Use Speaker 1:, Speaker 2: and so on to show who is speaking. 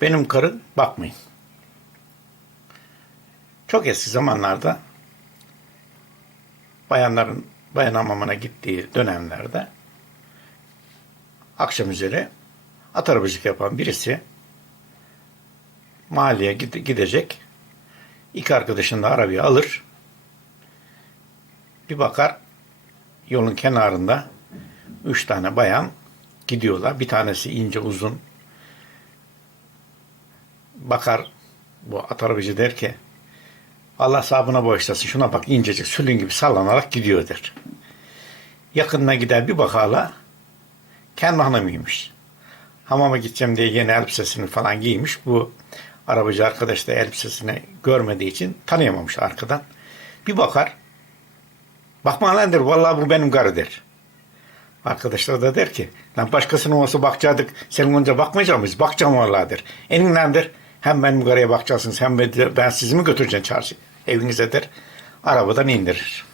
Speaker 1: Benim karı bakmayın. Çok eski zamanlarda bayanların bayan hamamına gittiği dönemlerde akşam üzeri at arabacılık yapan birisi mahalleye gide- gidecek. İki arkadaşını da arabaya alır. Bir bakar yolun kenarında üç tane bayan gidiyorlar. Bir tanesi ince uzun. Bakar bu at arabacı der ki Allah sabına bağışlasın şuna bak incecik sülün gibi sallanarak gidiyor der. Yakınına gider bir bakala kendi hanımıymış. Hamama gideceğim diye yeni elbisesini falan giymiş. Bu arabacı arkadaş da elbisesini görmediği için tanıyamamış arkadan. Bir bakar. Bakma lan der. Vallahi bu benim karı der. Arkadaşlar da der ki lan başkasının olsa bakacaktık. Senin önce bakmayacak mıyız? Bakacağım vallahi der. Eninden der. Hem benim karıya bakacaksınız hem ben ben sizi mi götüreceğim çarşı evinize der. Arabadan indirir.